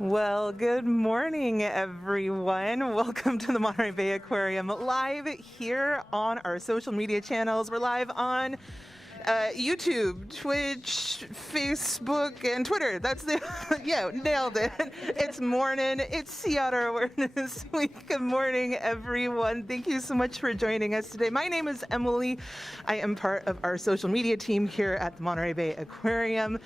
Well, good morning, everyone. Welcome to the Monterey Bay Aquarium, live here on our social media channels. We're live on YouTube, Twitch, Facebook, and Twitter. That's the, yeah, nailed it. It's morning. It's Sea Otter Awareness Week. Good morning, everyone. Thank you so much for joining us today. My name is Emily. I am part of our social media team here at the Monterey Bay Aquarium.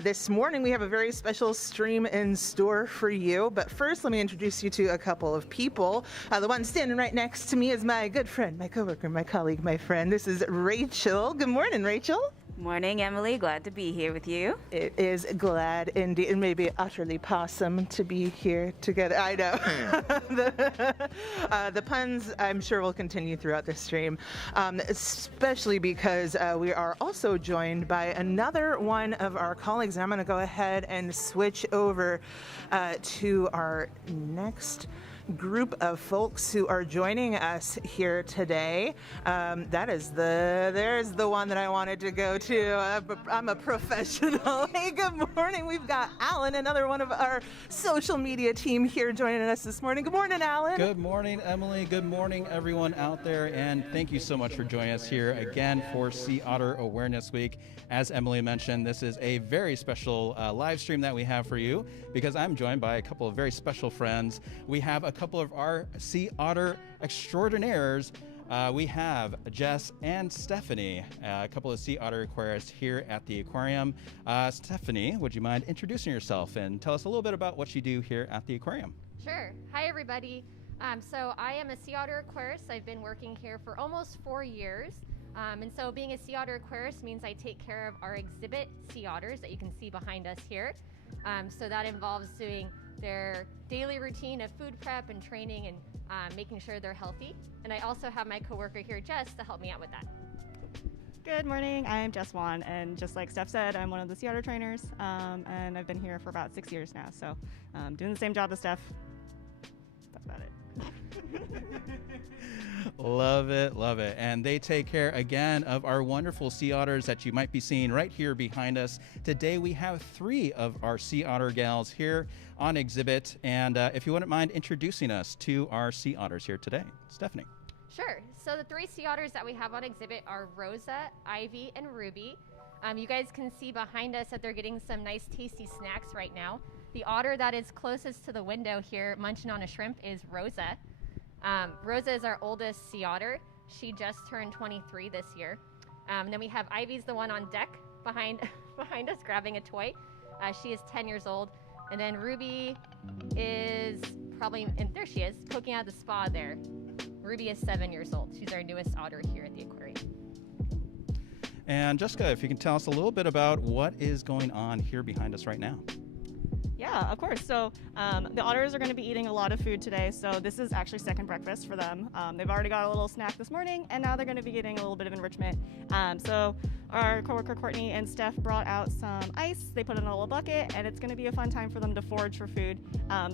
This morning, we have a very special stream in store for you. But first, let me introduce you to a couple of people. The one standing right next to me is my good friend, my coworker, my colleague, my friend. This is Rachel. Good morning, Rachel. Morning, Emily. Glad to be here with you. It is glad indeed, and maybe utterly pawesome to be here together. I know. The puns, I'm sure, will continue throughout the stream, especially because we are also joined by another one of our colleagues. I'm going to go ahead and switch over to our next group of folks who are joining us here today. There's the one that I wanted to go to. I'm a professional. Hey, good morning. We've got Alan, another one of our social media team here joining us this morning. Good morning, Alan. Good morning, Emily. Good morning, everyone out there. And thank you so much for joining us here again for Sea Otter Awareness Week. As Emily mentioned, this is a very special live stream that we have for you because I'm joined by a couple of very special friends. We have a couple of our Sea Otter extra-otter-naires. We have Jess and Stephany, a couple of Sea Otter Aquarists here at the aquarium. Stephany, would you mind introducing yourself and tell us a little bit about what you do here at the aquarium? Sure. Hi, everybody. So I am a Sea Otter Aquarist. I've been working here for almost 4 years. And so being a Sea Otter Aquarist means I take care of our exhibit sea otters that you can see behind us here. So that involves doing their daily routine of food prep and training and making sure they're healthy. And I also have my coworker here, Jess, to help me out with that. Good morning, I'm Jess Wan, and just like Steph said, I'm one of the Sea Otter trainers, and I've been here for about 6 years now, so doing the same job as Steph. That's about it. Love it, love it. And they take care again of our wonderful sea otters that you might be seeing right here behind us. Today we have 3 of our sea otter gals here on exhibit. And if you wouldn't mind introducing us to our sea otters here today. Stephany. Sure. So the 3 sea otters that we have on exhibit are Rosa, Ivy, and Ruby. You guys can see behind us that they're getting some nice tasty snacks right now. The otter that is closest to the window here munching on a shrimp is Rosa. Rosa is our oldest sea otter. She just turned 23 this year. Then we have Ivy's the one on deck behind us grabbing a toy. She is 10 years old. And then Ruby is probably, and there she is, poking out of the spa there. Ruby is 7 years old. She's our newest otter here at the aquarium. And Jessica, if you can tell us a little bit about what is going on here behind us right now. Yeah, of course. So the otters are going to be eating a lot of food today, so this is actually second breakfast for them. They've already got a little snack this morning, and now they're going to be getting a little bit of enrichment. So our coworker Courtney and Steph brought out some ice. They put it in a little bucket, and it's going to be a fun time for them to forage for food.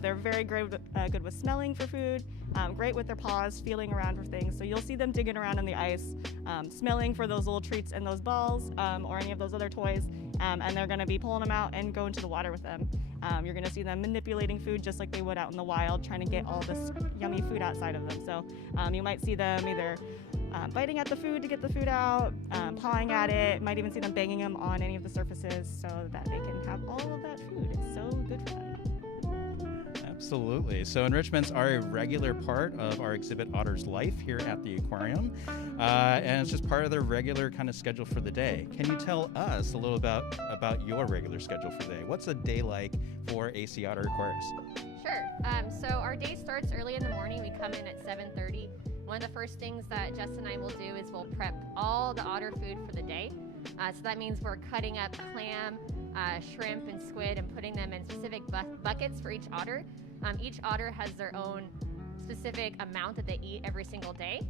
They're very good with smelling for food, great with their paws, feeling around for things. So you'll see them digging around in the ice, smelling for those little treats and those balls or any of those other toys, and they're going to be pulling them out and go into the water with them. You're going to see them manipulating food just like they would out in the wild, trying to get all this yummy food outside of them. So you might see them either biting at the food to get the food out, pawing at it, might even see them banging them on any of the surfaces so that they can have all of that food. It's so good for them. Absolutely. So enrichments are a regular part of our exhibit otters' life here at the aquarium, and it's just part of their regular kind of schedule for the day. Can you tell us a little about your regular schedule for the day? What's a day like for a Sea Otter Aquarist? Sure. So our day starts early in the morning. We come in at 7:30. One of the first things that Jess and I will do is we'll prep all the otter food for the day. So that means we're cutting up clam, shrimp, and squid and putting them in specific buckets for each otter. Each otter has their own specific amount that they eat every single day.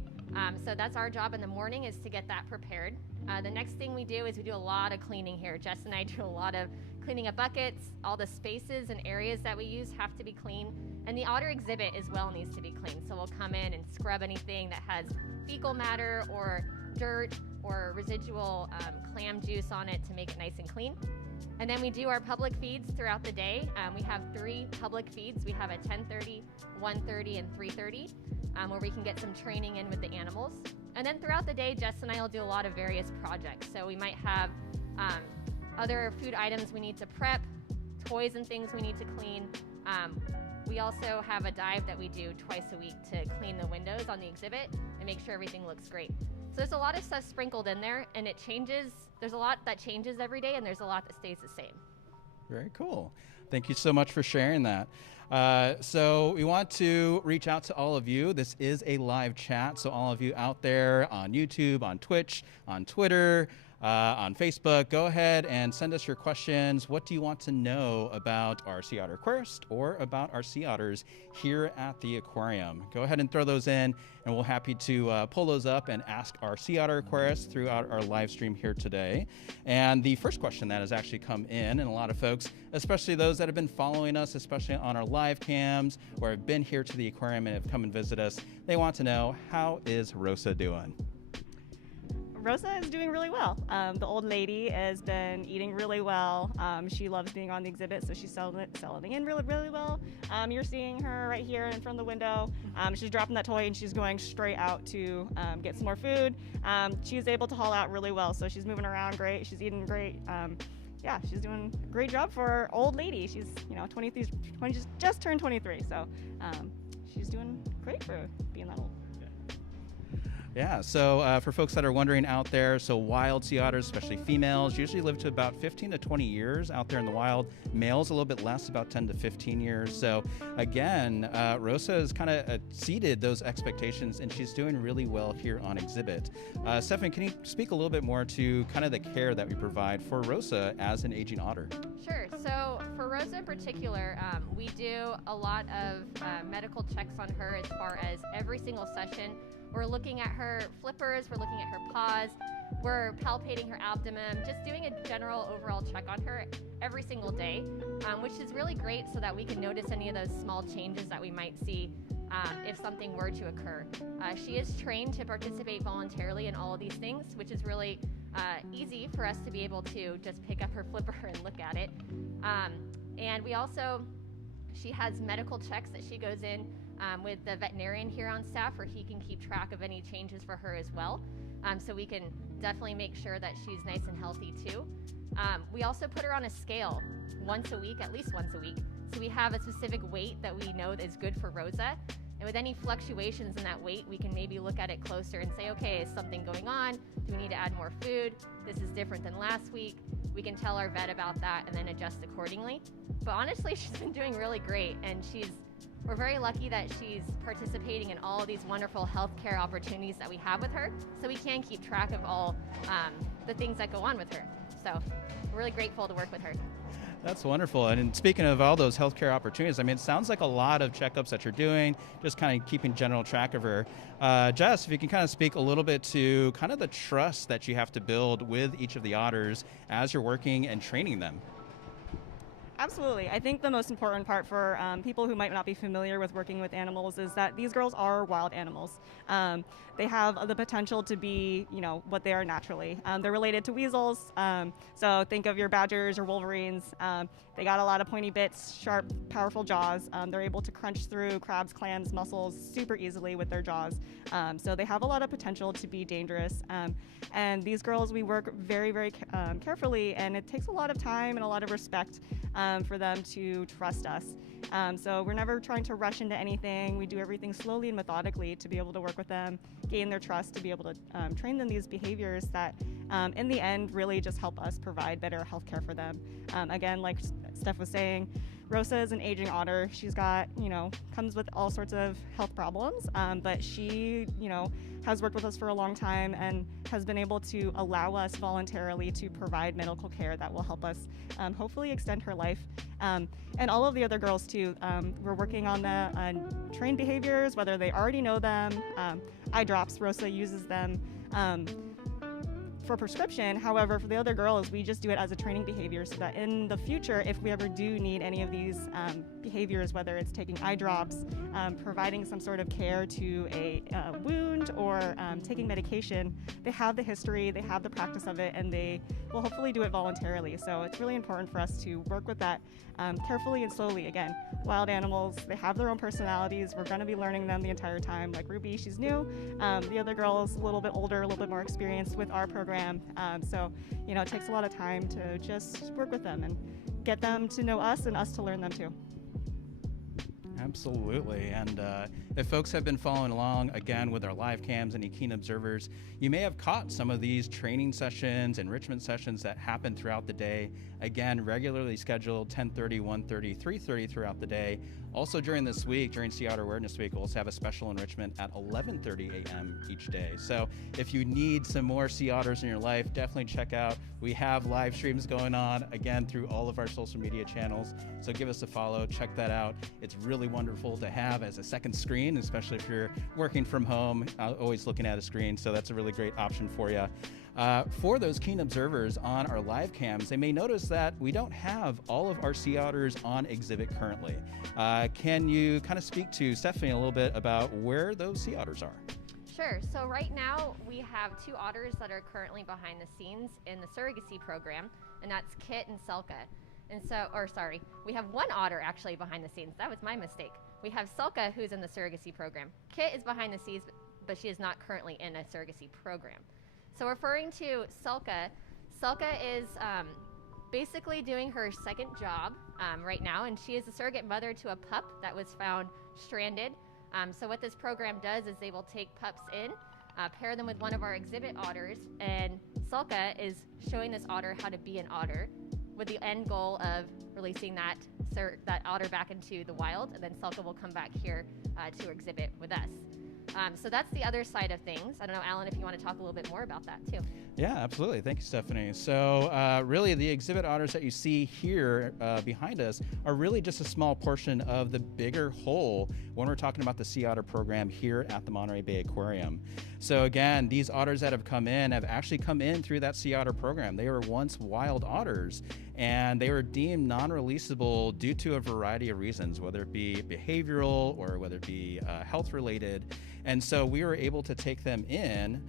So that's our job in the morning, is to get that prepared. The next thing we do is we do a lot of cleaning here. Jess and I do a lot of cleaning of buckets. All the spaces and areas that we use have to be clean. And the otter exhibit as well needs to be clean. So we'll come in and scrub anything that has fecal matter or dirt or residual clam juice on it to make it nice and clean. And then we do our public feeds throughout the day. We have 3 public feeds. We have at 10:30, 1:30, and 3:30, where we can get some training in with the animals. And then throughout the day, Jess and I will do a lot of various projects. So we might have other food items we need to prep, toys and things we need to clean. We also have a dive that we do twice a week to clean the windows on the exhibit and make sure everything looks great. So there's a lot of stuff sprinkled in there, and it changes. There's a lot that changes every day, and there's a lot that stays the same. Very cool. Thank you so much for sharing that. So we want to reach out to all of you. This is a live chat, so all of you out there on YouTube, on Twitch, on Twitter, on Facebook, go ahead and send us your questions. What do you want to know about our Sea Otter Aquarist or about our sea otters here at the aquarium? Go ahead and throw those in, and we'll happy to pull those up and ask our Sea Otter Aquarists throughout our live stream here today. And the first question that has actually come in, and a lot of folks, especially those that have been following us, especially on our live cams or have been here to the aquarium and have come and visit us, they want to know, how is Rosa doing? Rosa is doing really well. The old lady has been eating really well. She loves being on the exhibit, so she's settling in really, really well. You're seeing her right here in front of the window. She's dropping that toy and she's going straight out to get some more food. She's able to haul out really well, so she's moving around great. She's eating great. Yeah, she's doing a great job for our old lady. She's 23, just turned 23, so she's doing great for being that old. Yeah, so for folks that are wondering out there, so wild sea otters, especially females, usually live to about 15 to 20 years out there in the wild. Males a little bit less, about 10 to 15 years. So again, Rosa has kind of exceeded those expectations, and she's doing really well here on exhibit. Stephany, can you speak a little bit more to kind of the care that we provide for Rosa as an aging otter? Sure. So for Rosa in particular, we do a lot of medical checks on her as far as every single session. We're looking at her flippers, we're looking at her paws, we're palpating her abdomen, just doing a general overall check on her every single day, which is really great so that we can notice any of those small changes that we might see if something were to occur. She is trained to participate voluntarily in all of these things, which is really easy for us to be able to just pick up her flipper and look at it. And we also, she has medical checks that she goes in with the veterinarian here on staff, where he can keep track of any changes for her as well. So we can definitely make sure that she's nice and healthy too. We also put her on a scale once a week, at least once a week. So we have a specific weight that we know is good for Rosa. And with any fluctuations in that weight, we can maybe look at it closer and say, okay, is something going on? Do we need to add more food? This is different than last week. We can tell our vet about that and then adjust accordingly. But honestly, she's been doing really great, and we're very lucky that she's participating in all of these wonderful healthcare opportunities that we have with her, so we can keep track of all the things that go on with her. So we're really grateful to work with her. That's wonderful. And speaking of all those healthcare opportunities, I mean, it sounds like a lot of checkups that you're doing, just kind of keeping general track of her. Jess, if you can kind of speak a little bit to kind of the trust that you have to build with each of the otters as you're working and training them. Absolutely. I think the most important part for people who might not be familiar with working with animals is that these girls are wild animals. They have the potential to be, what they are naturally. They're related to weasels. So think of your badgers or wolverines. They got a lot of pointy bits, sharp, powerful jaws. They're able to crunch through crabs, clams, mussels super easily with their jaws. So they have a lot of potential to be dangerous. And these girls, we work very, very carefully, and it takes a lot of time and a lot of respect for them to trust us. So we're never trying to rush into anything. We do everything slowly and methodically to be able to work with them, gain their trust, to be able to train them these behaviors that in the end really just help us provide better health care for them. Again, like Steph was saying, Rosa is an aging otter. She's got, comes with all sorts of health problems, but she, has worked with us for a long time and has been able to allow us voluntarily to provide medical care that will help us hopefully extend her life. And all of the other girls too, we're working on the trained behaviors, whether they already know them. Eye drops, Rosa uses them for prescription. However, for the other girls, we just do it as a training behavior so that in the future, if we ever do need any of these behaviors, whether it's taking eye drops, providing some sort of care to a wound, or taking medication, they have the history, they have the practice of it, and they will hopefully do it voluntarily. So it's really important for us to work with that carefully and slowly. Again, wild animals, they have their own personalities. We're going to be learning them the entire time. Like Ruby, she's new. The other girl is a little bit older, a little bit more experienced with our program. So, you know, it takes a lot of time to just work with them and get them to know us and us to learn them too. Absolutely. And if folks have been following along, again, with our live cams and keen observers, you may have caught some of these training sessions, enrichment sessions that happen throughout the day. Again, regularly scheduled 10:30, 1:30, 3:30 throughout the day. Also during this week, during Sea Otter Awareness Week, we'll also have a special enrichment at 11:30 a.m. each day. So if you need some more sea otters in your life, definitely check out. We have live streams going on, again, through all of our social media channels. So give us a follow, check that out. It's really wonderful to have as a second screen, especially if you're working from home, always looking at a screen. So that's a really great option for you. For those keen observers on our live cams, they may notice that we don't have all of our sea otters on exhibit currently. Can you kind of speak to Stephany a little bit about where those sea otters are? Sure. So right now we have 2 otters that are currently behind the scenes in the surrogacy program, and that's Kit and Selka. And so, we have 1 otter actually behind the scenes. That was my mistake. We have Selka, who's in the surrogacy program. Kit is behind the scenes, but she is not currently in a surrogacy program. So referring to Selka, Selka is basically doing her second job right now, and she is a surrogate mother to a pup that was found stranded. So what this program does is they will take pups in, pair them with one of our exhibit otters, and Selka is showing this otter how to be an otter, with the end goal of releasing that otter back into the wild, and then Selka will come back here to exhibit with us. So that's the other side of things. I don't know, Alan, if you want to talk a little bit more about that too. Yeah, absolutely. Thank you, Stephany. So really the exhibit otters that you see here behind us are really just a small portion of the bigger whole when we're talking about the Sea Otter program here at the Monterey Bay Aquarium. So again, these otters that have come in have actually come in through that Sea Otter program. They were once wild otters, and they were deemed non-releasable due to a variety of reasons, whether it be behavioral or whether it be health related. And so we were able to take them in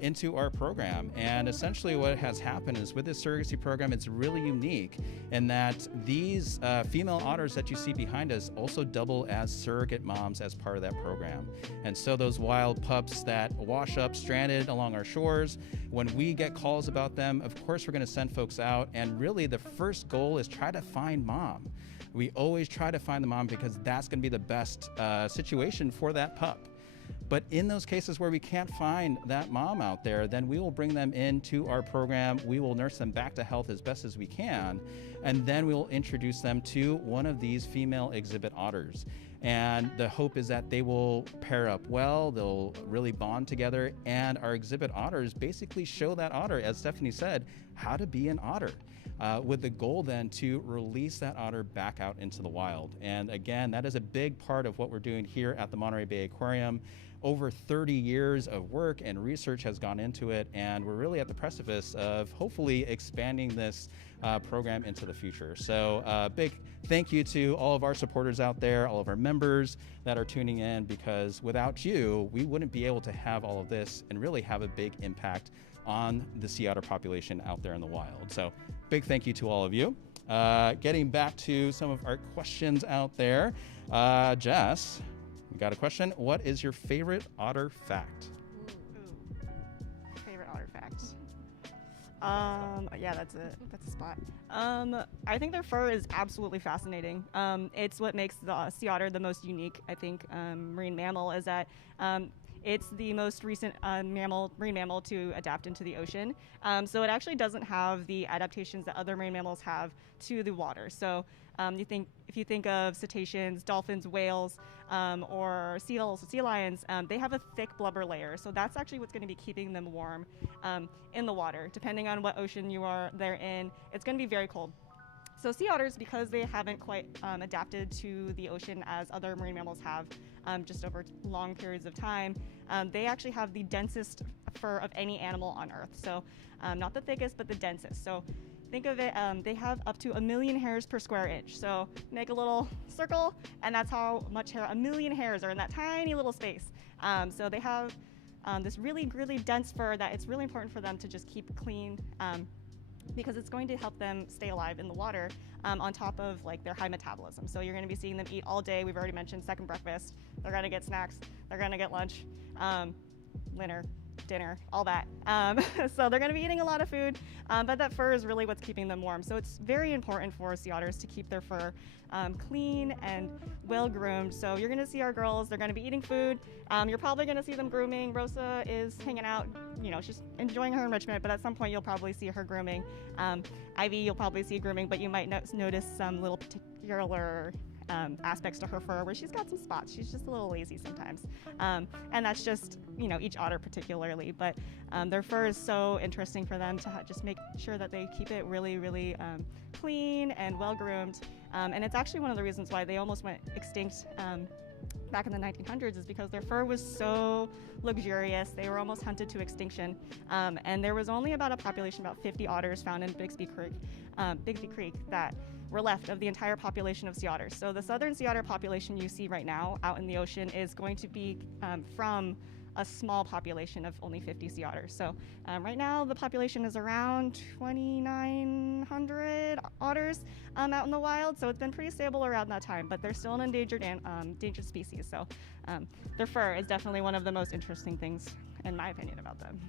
into our program. And essentially what has happened is with this surrogacy program, it's really unique in that these female otters that you see behind us also double as surrogate moms as part of that program. And so those wild pups that wash up stranded along our shores, when we get calls about them, of course we're going to send folks out, and really the first goal is try to find mom. We always try to find the mom because that's going to be the best situation for that pup. But in those cases where we can't find that mom out there, then we will bring them into our program. We will nurse them back to health as best as we can. And then we will introduce them to one of these female exhibit otters. And the hope is that they will pair up well, they'll really bond together, and our exhibit otters basically show that otter, as Stephany said, how to be an otter. With the goal then to release that otter back out into the wild. And again, that is a big part of what we're doing here at the Monterey Bay Aquarium. Over 30 years of work and research has gone into it, and we're really at the precipice of hopefully expanding this program into the future. So big thank you to all of our supporters out there, all of our members that are tuning in, because without you, we wouldn't be able to have all of this and really have a big impact on the sea otter population out there in the wild. So big thank you to all of you. Getting back to some of our questions out there. Jess, we got a question. What is your favorite otter fact? Favorite otter fact. Yeah, that's a spot. I think their fur is absolutely fascinating. It's what makes the sea otter the most unique, I think, marine mammal, is that it's the most recent marine mammal to adapt into the ocean. So it actually doesn't have the adaptations that other marine mammals have to the water. So if you think of cetaceans, dolphins, whales, or seals, sea lions, they have a thick blubber layer. So that's actually what's going to be keeping them warm in the water. Depending on what ocean they're in, it's going to be very cold. So sea otters, because they haven't quite adapted to the ocean as other marine mammals have just over long periods of time, they actually have the densest fur of any animal on Earth. So not the thickest, but the densest. So think of it, they have up to 1 million hairs per square inch. So make a little circle, and that's how much hair, 1 million hairs are in that tiny little space. So they have this really, really dense fur that it's really important for them to just keep clean, because it's going to help them stay alive in the water, on top of like their high metabolism. So you're going to be seeing them eat all day. We've already mentioned second breakfast. They're going to get snacks. They're going to get lunch, dinner, all that. So they're going to be eating a lot of food, but that fur is really what's keeping them warm. So it's very important for sea otters to keep their fur clean and well groomed. So you're going to see our girls, they're going to be eating food. You're probably going to see them grooming. Rosa is hanging out, she's enjoying her enrichment, but at some point you'll probably see her grooming. Ivy, you'll probably see grooming, but you might notice some little particular aspects to her fur where she's got some spots. She's just a little lazy sometimes. And that's just, each otter particularly, but their fur is so interesting for them to just make sure that they keep it really, really clean and well groomed. And it's actually one of the reasons why they almost went extinct back in the 1900s, is because their fur was so luxurious. They were almost hunted to extinction. And there was only about a population, about 50 otters found in Bigsby Creek that were left of the entire population of sea otters. So the southern sea otter population you see right now out in the ocean is going to be from a small population of only 50 sea otters. So right now the population is around 2,900 otters out in the wild. So it's been pretty stable around that time, but they're still an endangered species. So their fur is definitely one of the most interesting things, in my opinion, about them.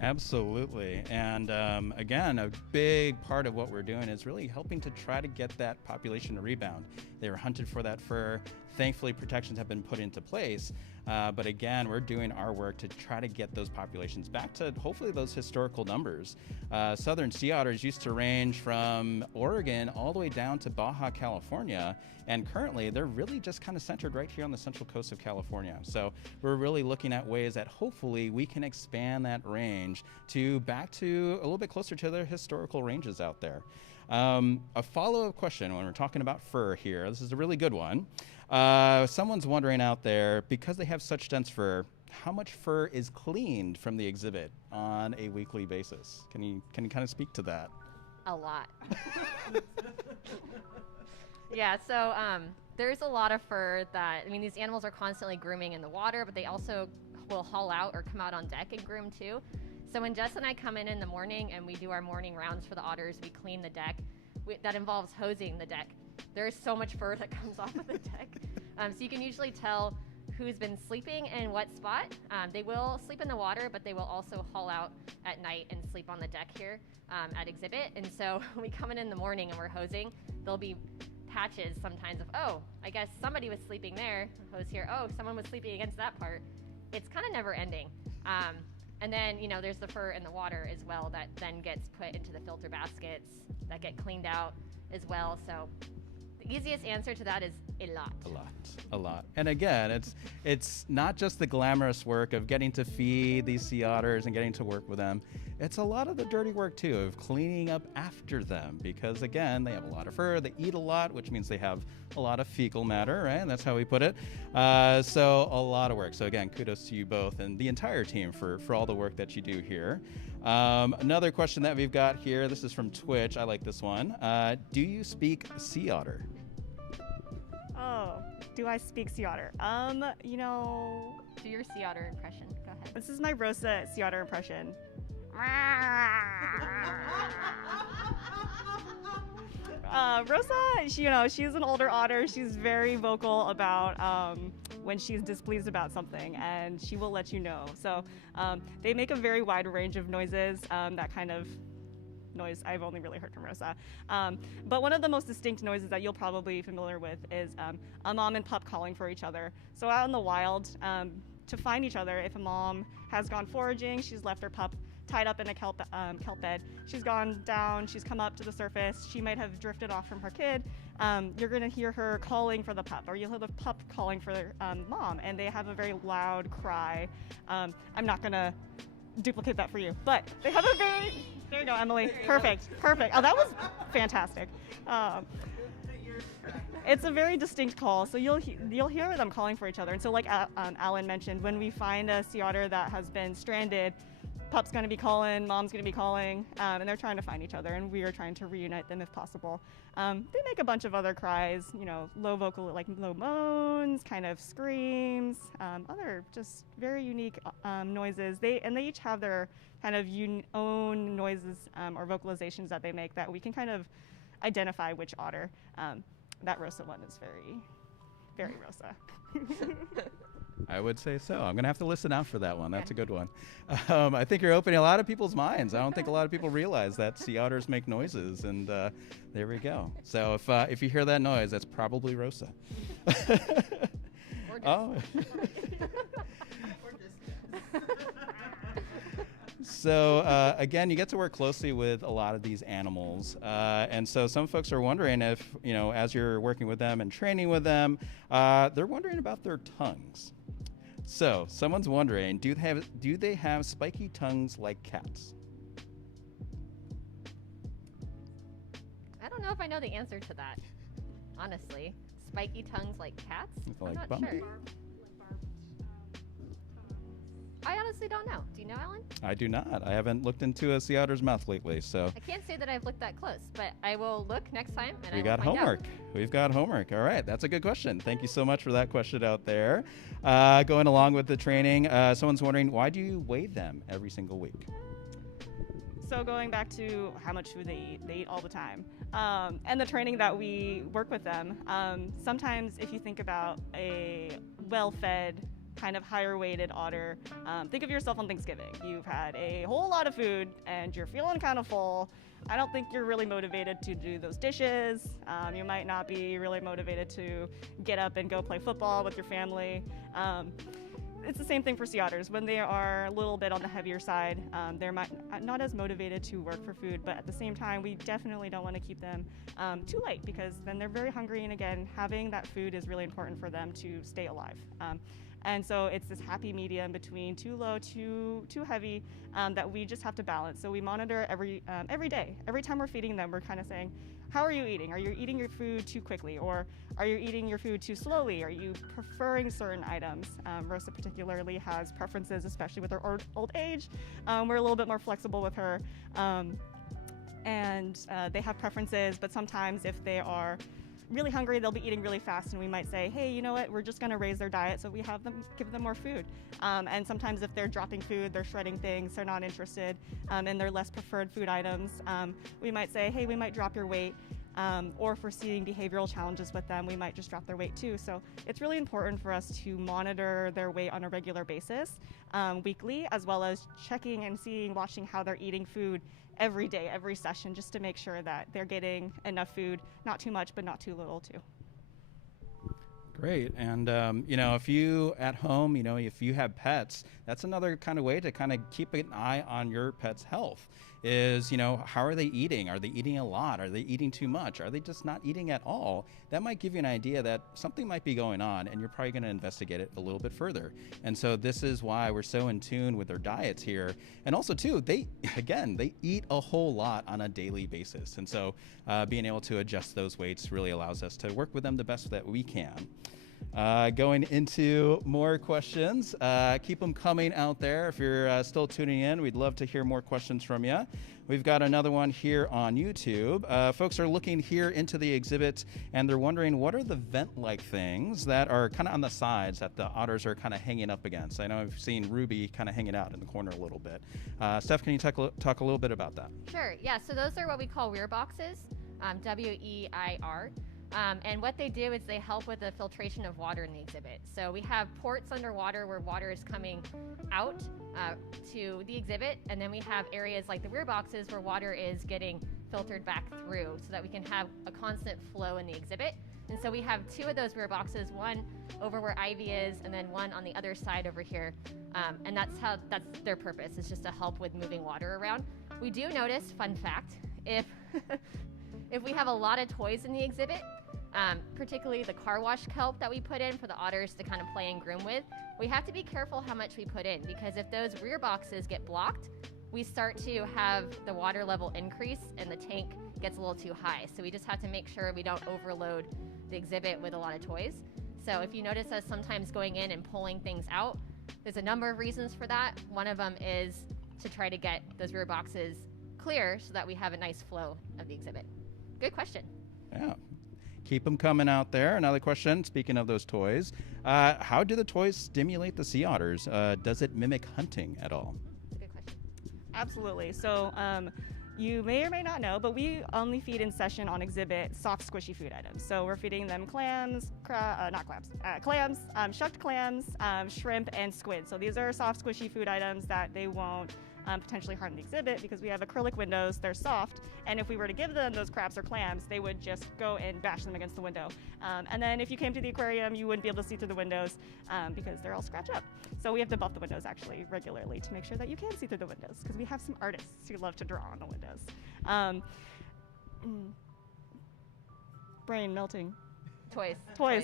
Absolutely. And again, a big part of what we're doing is really helping to try to get that population to rebound. They were hunted for that fur. Thankfully, protections have been put into place. But again, we're doing our work to try to get those populations back to hopefully those historical numbers. Southern sea otters used to range from Oregon all the way down to Baja, California. And currently, they're really just kind of centered right here on the central coast of California. So we're really looking at ways that hopefully we can expand that range to back to a little bit closer to their historical ranges out there. A follow-up question when we're talking about fur here, this is a really good one. Someone's wondering out there, because they have such dense fur, how much fur is cleaned from the exhibit on a weekly basis? Can you kind of speak to that? A lot. Yeah, so there's a lot of fur that, these animals are constantly grooming in the water, but they also will haul out or come out on deck and groom too. So when Jess and I come in the morning and we do our morning rounds for the otters, we clean the deck. That involves hosing the deck. There is so much fur that comes off of the deck. So you can usually tell who's been sleeping in what spot. They will sleep in the water, but they will also haul out at night and sleep on the deck here at exhibit. And so when we come in the morning and we're hosing, there'll be patches sometimes of, oh, I guess somebody was sleeping there, hose here, oh, someone was sleeping against that part. It's kind of never ending. And then, there's the fur in the water as well that then gets put into the filter baskets that get cleaned out as well. So the easiest answer to that is a lot. A lot. And again, it's not just the glamorous work of getting to feed these sea otters and getting to work with them. It's a lot of the dirty work too of cleaning up after them, because again, they have a lot of fur, they eat a lot, which means they have a lot of fecal matter, right? That's how we put it. So a lot of work. So again, kudos to you both and the entire team for all the work that you do here. Another question that we've got here, this is from Twitch. I like this one. Do you speak sea otter? Oh, do I speak sea otter? Do your sea otter impression. Go ahead. This is my Rosa sea otter impression. Rosa, she's an older otter. She's very vocal about when she's displeased about something, and she will let you know. So they make a very wide range of noises. That kind of noise I've only really heard from Rosa. But one of the most distinct noises that you'll probably be familiar with is a mom and pup calling for each other. So out in the wild, to find each other, if a mom has gone foraging, she's left her pup tied up in a kelp bed. She's gone down, she's come up to the surface, she might have drifted off from her kid. You're gonna hear her calling for the pup, or you'll hear the pup calling for mom, and they have a very loud cry. I'm not gonna duplicate that for you, but they have a very, there you go, Emily, perfect. Oh, that was fantastic. It's a very distinct call, so you'll hear them calling for each other. And so like Alan mentioned, when we find a sea otter that has been stranded, pup's going to be calling, mom's going to be calling, and they're trying to find each other, and we are trying to reunite them if possible. They make a bunch of other cries, you know, low moans, kind of screams, other just very unique noises. They each have their kind of own noises or vocalizations that they make that we can kind of identify which otter. That Rosa one is very, very Rosa. I would say so. I'm going to have to listen out for that one. That's a good one. I think you're opening a lot of people's minds. I don't think a lot of people realize that sea otters make noises, and there we go. So if you hear that noise, that's probably Rosa. Oh. So again, you get to work closely with a lot of these animals, and so some folks are wondering if, you know, as you're working with them and training with them, they're wondering about their tongues. So someone's wondering, do they have spiky tongues like cats? I don't know if I know the answer to that, honestly. Spiky tongues like cats? Like I'm not bumpy? sure. I honestly don't know. Do you know, Alan? I do not. I haven't looked into a sea otter's mouth lately, so. I can't say that I've looked that close, but I will look next time and We I got will find homework. out. We've got homework. All right, that's a good question. Thank you so much for that question out there. Going along with the training, someone's wondering, why do you weigh them every single week? So going back to how much food they eat all the time, and the training that we work with them, sometimes if you think about a well-fed, kind of higher weighted otter, think of yourself on Thanksgiving. You've had a whole lot of food and you're feeling kind of full. I don't think you're really motivated to do those dishes. You might not be really motivated to get up and go play football with your family. It's the same thing for sea otters. When they are a little bit on the heavier side, they're not as motivated to work for food, but at the same time, we definitely don't want to keep them too light, because then they're very hungry, and again, having that food is really important for them to stay alive. And so it's this happy medium between too low, too heavy, that we just have to balance. So we monitor every day. Every time we're feeding them, we're kind of saying, how are you eating? Are you eating your food too quickly? Or are you eating your food too slowly? Are you preferring certain items? Rosa particularly has preferences, especially with her old age. We're a little bit more flexible with her. And they have preferences, but sometimes if they are really hungry, they'll be eating really fast, and we might say, hey, you know what, we're just going to raise their diet, so we have them give them more food. And sometimes if they're dropping food, they're shredding things, they're not interested in their less preferred food items, we might say, hey, we might drop your weight. Or if we're seeing behavioral challenges with them, we might just drop their weight too. So it's really important for us to monitor their weight on a regular basis, weekly, as well as checking and watching how they're eating food every day, every session, just to make sure that they're getting enough food, not too much, but not too little too. Great. And, you know, if you at home, you know, if you have pets, that's another kind of way to kind of keep an eye on your pet's health is, you know, how are they eating? Are they eating a lot? Are they eating too much? Are they just not eating at all? That might give you an idea that something might be going on, and you're probably going to investigate it a little bit further. And so this is why we're so in tune with their diets here. And also too, they eat a whole lot on a daily basis. And so being able to adjust those weights really allows us to work with them the best that we can. Going into more questions, keep them coming out there. If you're still tuning in, we'd love to hear more questions from you. We've got another one here on YouTube. Folks are looking here into the exhibit, and they're wondering, what are the vent-like things that are kind of on the sides that the otters are kind of hanging up against? I know I've seen Ruby kind of hanging out in the corner a little bit. Steph, can you talk a little bit about that? Sure, yeah, so those are what we call weir boxes, W-E-I-R. And what they do is they help with the filtration of water in the exhibit. So we have ports underwater where water is coming out to the exhibit, and then we have areas like the weir boxes where water is getting filtered back through so that we can have a constant flow in the exhibit. And so we have two of those weir boxes, one over where Ivy is, and then one on the other side over here. And that's their purpose, is just to help with moving water around. We do notice, fun fact, if we have a lot of toys in the exhibit, particularly the car wash kelp that we put in for the otters to kind of play and groom with, we have to be careful how much we put in, because if those rear boxes get blocked, we start to have the water level increase and the tank gets a little too high. So we just have to make sure we don't overload the exhibit with a lot of toys. So if you notice us sometimes going in and pulling things out, there's a number of reasons for that. One of them is to try to get those rear boxes clear so that we have a nice flow of the exhibit. Good question. Yeah. Keep them coming out there. Another question, speaking of those toys, how do the toys stimulate the sea otters? Does it mimic hunting at all? Good question. Absolutely. So you may or may not know, but we only feed in session on exhibit soft, squishy food items. So we're feeding them clams, shucked clams, shrimp, and squid. So these are soft, squishy food items that they won't potentially harm the exhibit because we have acrylic windows, they're soft, and if we were to give them those crabs or clams, they would just go and bash them against the window. And then if you came to the aquarium, you wouldn't be able to see through the windows because they're all scratched up. So we have to buff the windows actually regularly to make sure that you can see through the windows because we have some artists who love to draw on the windows. Brain melting. Toys.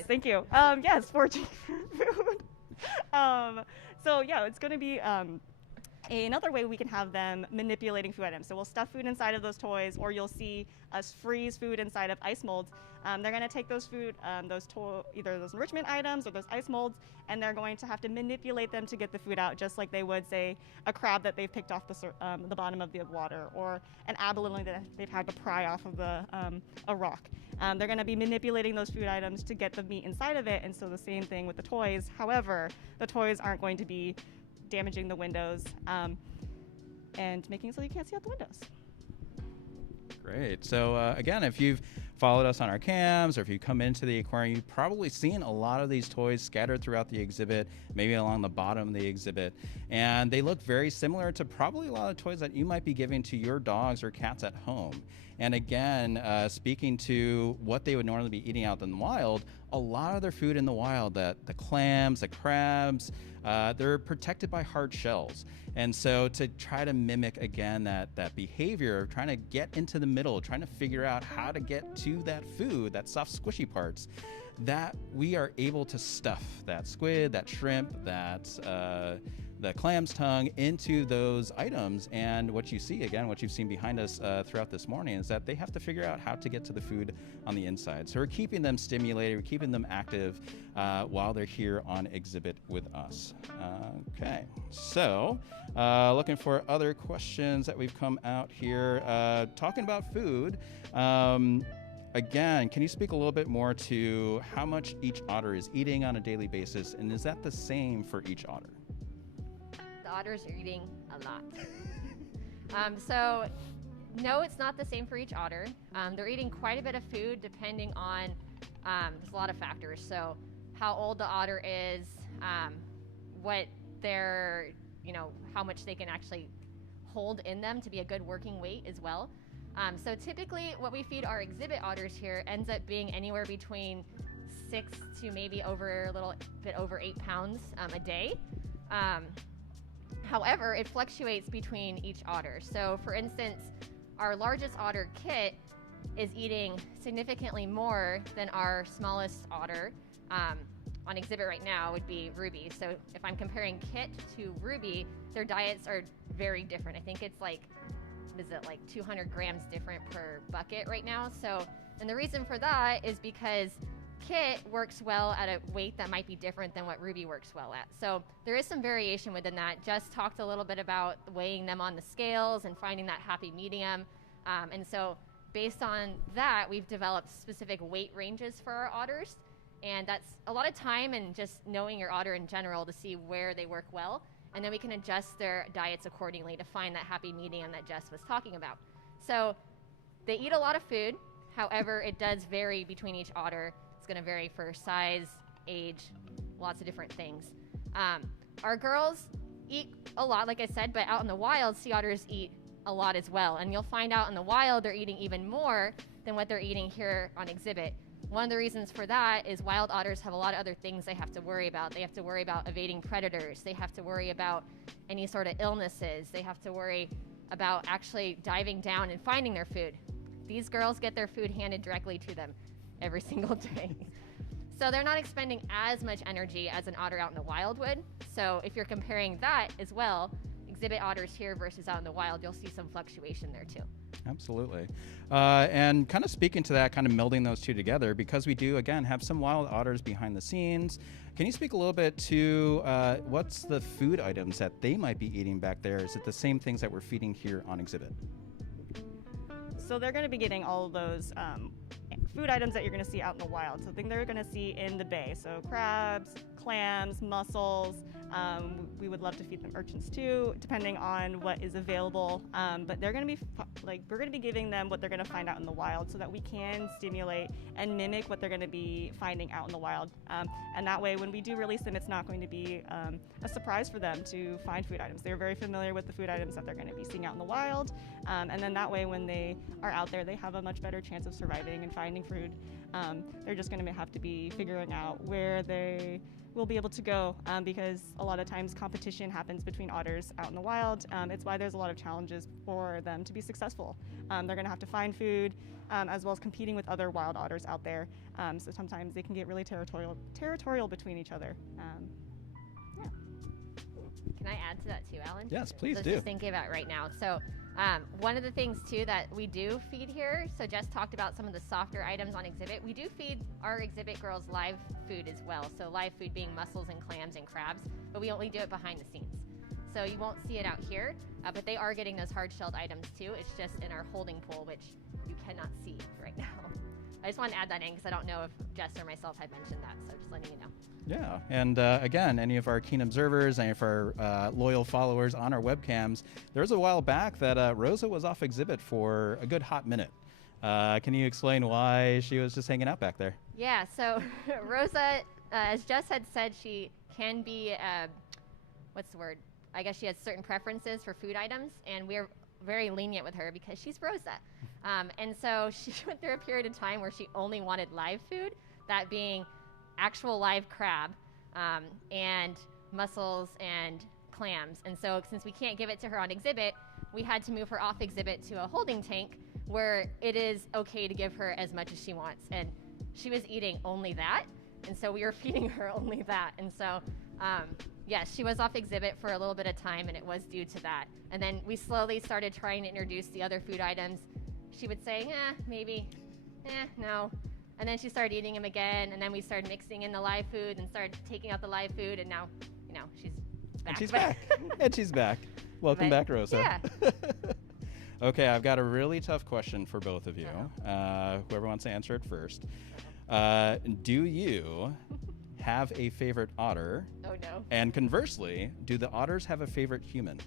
Thank you. Yes, foraging food. So yeah, it's going to be another way we can have them manipulating food items. So we'll stuff food inside of those toys, or you'll see us freeze food inside of ice molds. They're going to take those food, either those enrichment items or those ice molds, and they're going to have to manipulate them to get the food out, just like they would, say, a crab that they've picked off the bottom of the water, or an abalone that they've had to pry off of a rock. They're going to be manipulating those food items to get the meat inside of it, and so the same thing with the toys. However, the toys aren't going to be damaging the windows and making it so you can't see out the windows. Great. So again, if you've followed us on our cams or if you come into the aquarium, you've probably seen a lot of these toys scattered throughout the exhibit, maybe along the bottom of the exhibit. And they look very similar to probably a lot of toys that you might be giving to your dogs or cats at home. And again, speaking to what they would normally be eating out in the wild, a lot of their food in the wild, the clams, the crabs, they're protected by hard shells. And so to try to mimic, again, that behavior of trying to get into the middle, trying to figure out how to get to that food, that soft, squishy parts, that we are able to stuff that squid, that shrimp, the clam's tongue into those items. And what you see, again, what you've seen behind us throughout this morning, is that they have to figure out how to get to the food on the inside. So we're keeping them stimulated, we're keeping them active while they're here on exhibit with us. Okay, so looking for other questions that we've come out here. Talking about food, again, can you speak a little bit more to how much each otter is eating on a daily basis, and is that the same for each otter? The otters are eating a lot. So no, it's not the same for each otter. They're eating quite a bit of food depending on, there's a lot of factors. So how old the otter is, what their, how much they can actually hold in them to be a good working weight as well. So typically what we feed our exhibit otters here ends up being anywhere between 6 to maybe a little bit over 8 pounds a day. However, it fluctuates between each otter. So for instance, our largest otter, Kit, is eating significantly more than our smallest otter. On exhibit right now would be Ruby. So if I'm comparing Kit to Ruby, their diets are very different. I think it's like 200 grams different per bucket right now. So, and the reason for that is because Kit works well at a weight that might be different than what Ruby works well at. So there is some variation within that. Jess talked a little bit about weighing them on the scales and finding that happy medium. And so based on that, we've developed specific weight ranges for our otters. And that's a lot of time and just knowing your otter in general to see where they work well. And then we can adjust their diets accordingly to find that happy medium that Jess was talking about. So they eat a lot of food. However, it does vary between each otter. It's going to vary for size, age, lots of different things. Our girls eat a lot, like I said, but out in the wild, sea otters eat a lot as well. And you'll find out in the wild they're eating even more than what they're eating here on exhibit. One of the reasons for that is wild otters have a lot of other things they have to worry about. They have to worry about evading predators. They have to worry about any sort of illnesses. They have to worry about actually diving down and finding their food. These girls get their food handed directly to them every single day. So they're not expending as much energy as an otter out in the wild would. So if you're comparing that as well, exhibit otters here versus out in the wild, you'll see some fluctuation there too. Absolutely. And kind of speaking to that, kind of melding those two together, because we do, again, have some wild otters behind the scenes. Can you speak a little bit to what's the food items that they might be eating back there? Is it the same things that we're feeding here on exhibit? So they're going to be getting all of those food items that you're going to see out in the wild. So things they're going to see in the bay. So crabs, clams, mussels. We would love to feed them urchins too, depending on what is available. But they're going to be we're going to be giving them what they're going to find out in the wild, so that we can stimulate and mimic what they're going to be finding out in the wild. And that way, when we do release them, it's not going to be a surprise for them to find food items. They're very familiar with the food items that they're going to be seeing out in the wild. And then that way, when they are out there, they have a much better chance of surviving and finding food. They're just going to have to be figuring out where they will be able to go, because a lot of times competition happens between otters out in the wild. It's why there's a lot of challenges for them to be successful. They're going to have to find food, as well as competing with other wild otters out there. So sometimes they can get really territorial between each other. Yeah. Can I add to that too, Alan? Yes, please I was do. just thinking about it right now. So one of the things too that we do feed here, so Jess talked about some of the softer items on exhibit. We do feed our exhibit girls live food as well. So live food being mussels and clams and crabs, but we only do it behind the scenes. So you won't see it out here, but they are getting those hard-shelled items too. It's just in our holding pool, which you cannot see right now. I just want to add that in because I don't know if Jess or myself had mentioned that, so just letting you know. Yeah, and again, any of our keen observers, any of our loyal followers on our webcams, there was a while back that Rosa was off exhibit for a good hot minute. Can you explain why she was just hanging out back there? Yeah, so Rosa, as Jess had said, she can be, what's the word? I guess she has certain preferences for food items, and we're very lenient with her because she's Rosa. And so she went through a period of time where she only wanted live food, that being actual live crab and mussels and clams. And so since we can't give it to her on exhibit, we had to move her off exhibit to a holding tank where it is okay to give her as much as she wants. And she was eating only that, and so we were feeding her only that. And so yes, she was off exhibit for a little bit of time, and it was due to that. And then we slowly started trying to introduce the other food items. She would say, maybe, no. And then she started eating them again, and then we started mixing in the live food and started taking out the live food, and now, she's back. And she's back. And she's back. Welcome back, Rosa. Yeah. Okay, I've got a really tough question for both of you. Whoever wants to answer it first. Do you have a favorite otter? Oh, no. And conversely, do the otters have a favorite human?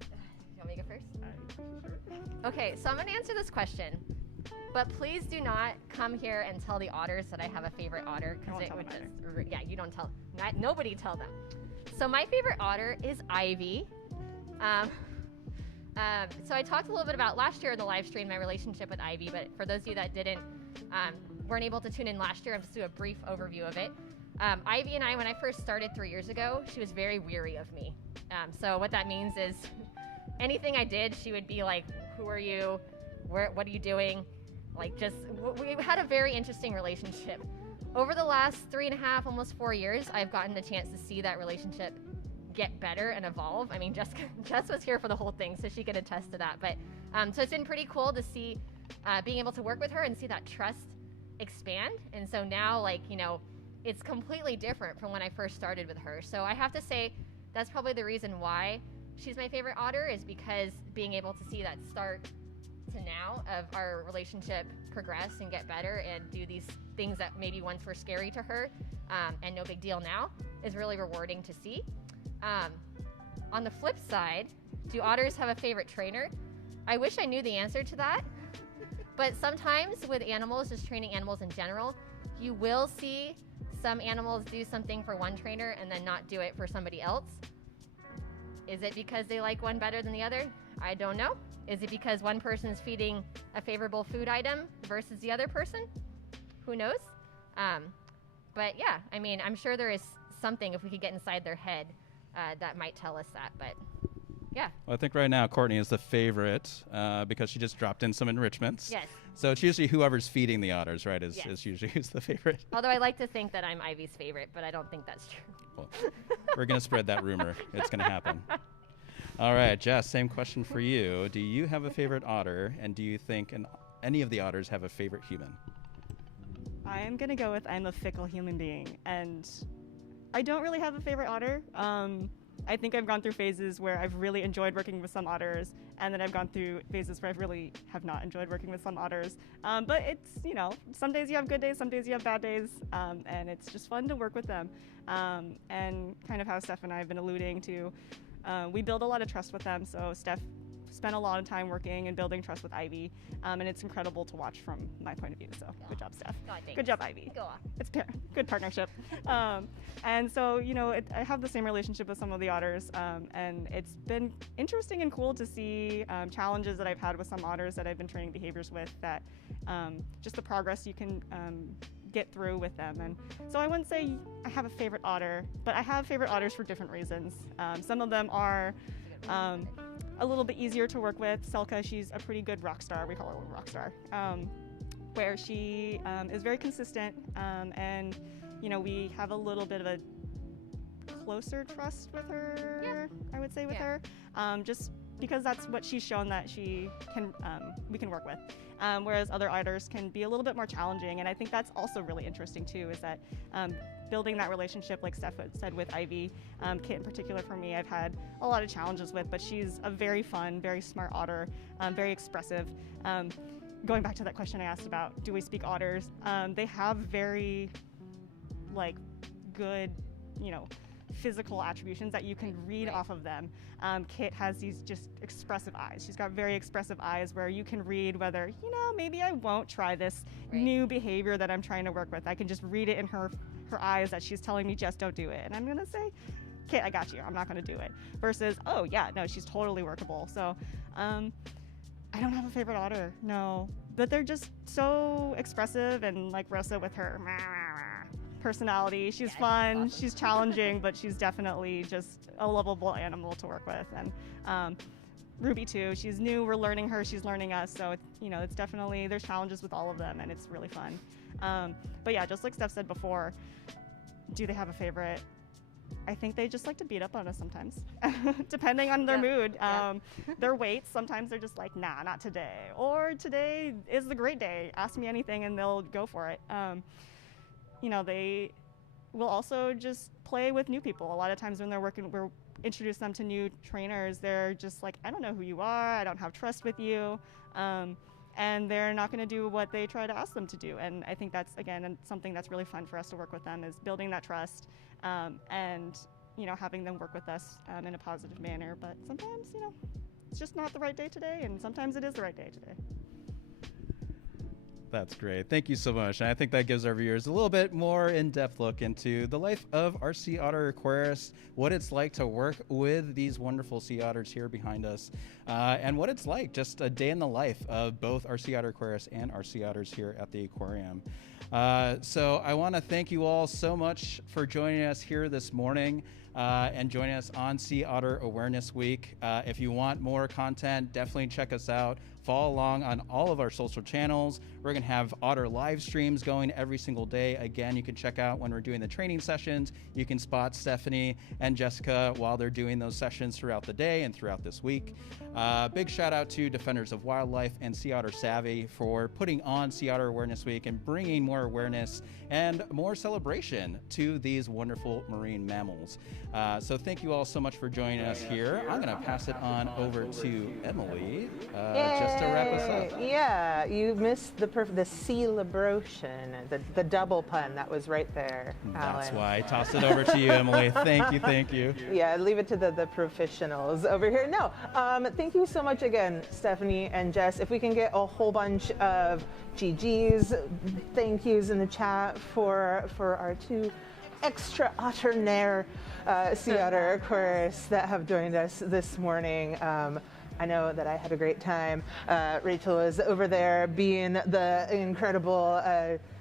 You want me to go first? Okay, so I'm going to answer this question. But please do not come here and tell the otters that I have a favorite otter, because it would just, yeah, you don't tell, nobody tell them. So my favorite otter is Ivy. So I talked a little bit about last year in the live stream, my relationship with Ivy, but for those of you that weren't able to tune in last year, I'll just do a brief overview of it. Ivy and I, when I first started 3 years ago, she was very weary of me. So what that means is anything I did, she would be like, who are you? What are you doing? Like, just, we had a very interesting relationship. Over the last 3.5, almost 4 years, I've gotten the chance to see that relationship get better and evolve. I mean, Jess was here for the whole thing, so she could attest to that. But so it's been pretty cool to see being able to work with her and see that trust expand. And so now, it's completely different from when I first started with her. So I have to say that's probably the reason why she's my favorite otter, is because being able to see that start to now of our relationship progress and get better and do these things that maybe once were scary to her and no big deal now is really rewarding to see. On the flip side, do otters have a favorite trainer? I wish I knew the answer to that, but sometimes with animals, just training animals in general, you will see some animals do something for one trainer and then not do it for somebody else. Is it because they like one better than the other? I don't know. Is it because one person is feeding a favorable food item versus the other person? Who knows? But yeah, I mean, I'm sure there is something, if we could get inside their head, that might tell us that. But yeah. Well, I think right now Courtney is the favorite because she just dropped in some enrichments. Yes. So it's usually whoever's feeding the otters, right, is usually who's the favorite. Although I like to think that I'm Ivy's favorite, but I don't think that's true. Well, we're going to spread that rumor. It's going to happen. All right, Jess, same question for you. Do you have a favorite otter, and do you think any of the otters have a favorite human? I am going to go with I'm a fickle human being, and I don't really have a favorite otter. I think I've gone through phases where I've really enjoyed working with some otters, and then I've gone through phases where I really have not enjoyed working with some otters. But it's, some days you have good days, some days you have bad days, and it's just fun to work with them. And kind of how Steph and I have been alluding to, we build a lot of trust with them. So Steph spent a lot of time working and building trust with Ivy, and it's incredible to watch from my point of view. So good job, Steph. Good job, Ivy. Go on. It's good partnership. And so, I have the same relationship with some of the otters, and it's been interesting and cool to see challenges that I've had with some otters that I've been training behaviors with, that just the progress you can get through with them. And so I wouldn't say I have a favorite otter, but I have favorite otters for different reasons. Some of them are a little bit easier to work with. Selka, she's a pretty good rock star. We call her a rock star, where she is very consistent, and we have a little bit of a closer trust with her. I would say with her, just because that's what she's shown that she can we can work with. Whereas other otters can be a little bit more challenging, and I think that's also really interesting too, is that building that relationship, like Steph said with Ivy, Kit in particular for me, I've had a lot of challenges with, but she's a very fun, very smart otter, very expressive. Going back to that question I asked about, do we speak otters? They have very good, physical attributions that you can read off of them. Kit has these just expressive eyes. She's got very expressive eyes where you can read whether, maybe I won't try this new behavior that I'm trying to work with. I can just read it in her eyes that she's telling me, just don't do it. And I'm gonna say, Kit, I got you. I'm not gonna do it. Versus, oh yeah, no, she's totally workable. So I don't have a favorite otter, no. But they're just so expressive, and like Rosa with her personality. She's fun, she's challenging, but she's definitely just a lovable animal to work with. And Ruby too, she's new, we're learning her, she's learning us, so it's definitely, there's challenges with all of them, and it's really fun. But yeah, just like Steph said before, do they have a favorite? I think they just like to beat up on us sometimes, depending on their mood. Their weights, sometimes they're just like, nah, not today, or today is the great day, ask me anything and they'll go for it. They will also just play with new people. A lot of times when they're working, we're introduce them to new trainers, they're just like, I don't know who you are, I don't have trust with you, and they're not going to do what they try to ask them to do. And I think that's, again, something that's really fun for us to work with them, is building that trust, and having them work with us in a positive manner. But sometimes, it's just not the right day today, and sometimes it is the right day today. That's great. Thank you so much. And I think that gives our viewers a little bit more in-depth look into the life of our Sea Otter Aquarists, what it's like to work with these wonderful sea otters here behind us, and what it's like, just a day in the life of both our Sea Otter Aquarists and our sea otters here at the aquarium. So I want to thank you all so much for joining us here this morning, and joining us on Sea Otter Awareness Week. If you want more content, definitely check us out. Follow along on all of our social channels. We're going to have otter live streams going every single day. Again, you can check out when we're doing the training sessions. You can spot Stephany and Jessica while they're doing those sessions throughout the day and throughout this week. Big shout out to Defenders of Wildlife and Sea Otter Savvy for putting on Sea Otter Awareness Week and bringing more awareness and more celebration to these wonderful marine mammals. So thank you all so much for joining us here. I'm going to pass it on over to Emily just to wrap us up. Yeah, you missed the celebration, the double pun that was right there, That's Alan. why I tossed it over to you, Emily. Thank you. Yeah, leave it to the professionals over here. No, thank you so much again, Stephany and Jess. If we can get a whole bunch of GGs, thank yous in the chat for our two extra-otter-naire Sea Otter Aquarists that have joined us this morning. I know that I had a great time. Rachel was over there being the incredible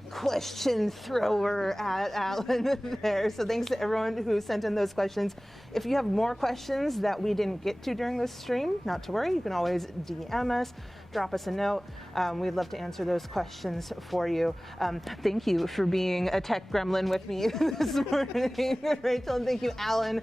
question thrower at Alan there. So thanks to everyone who sent in those questions. If you have more questions that we didn't get to during this stream, not to worry, you can always DM us. drop us a note. We'd love to answer those questions for you. Thank you for being a tech gremlin with me this morning, Rachel, and thank you, Alan,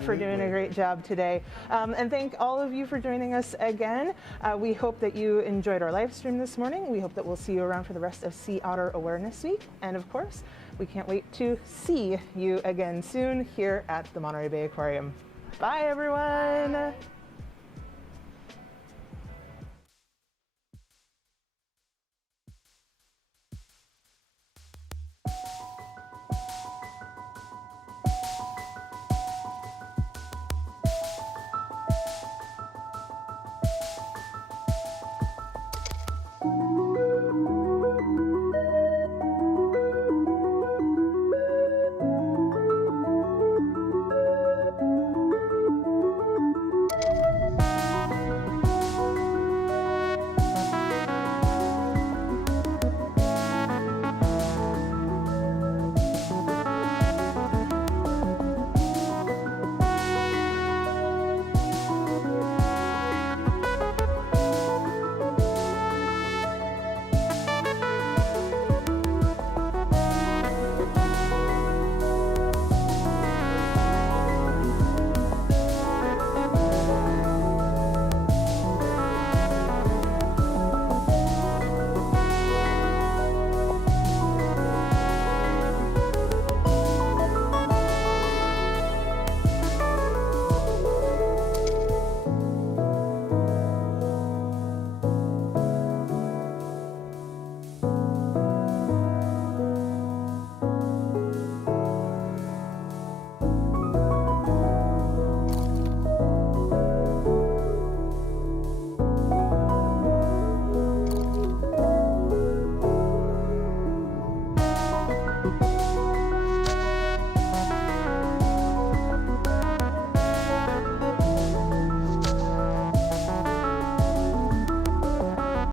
for doing a great job today. And thank all of you for joining us again. We hope that you enjoyed our live stream this morning. We hope that we'll see you around for the rest of Sea Otter Awareness Week. And of course, we can't wait to see you again soon here at the Monterey Bay Aquarium. Bye, everyone. Bye.